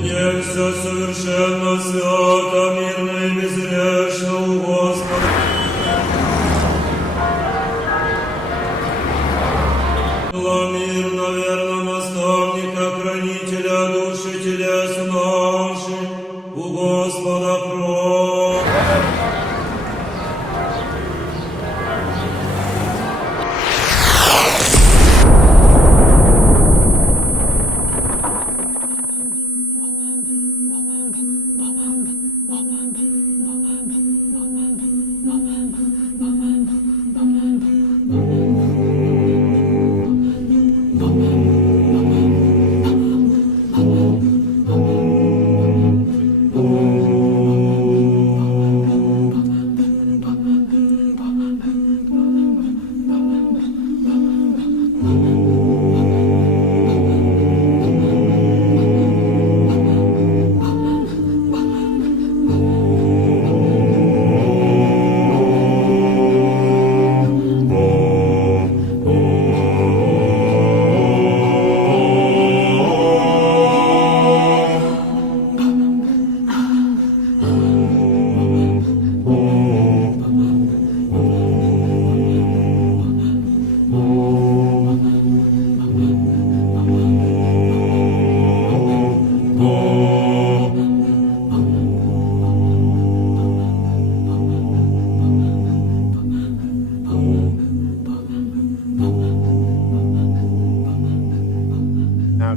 Мне все совершенно свято, мирно и безгрешно у Господа. Лубомир, наверно, наставника, хранителя души телес наших, у Господа просим.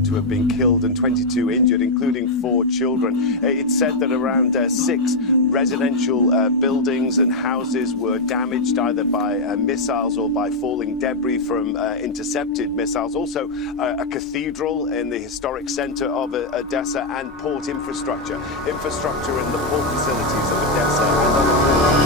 To have been killed and 22 injured, including 4 children. It's said that around 6 residential buildings and houses were damaged either by missiles or by falling debris from intercepted missiles. Also, a cathedral in the historic center of Odessa and port infrastructure in the port facilities of Odessa and other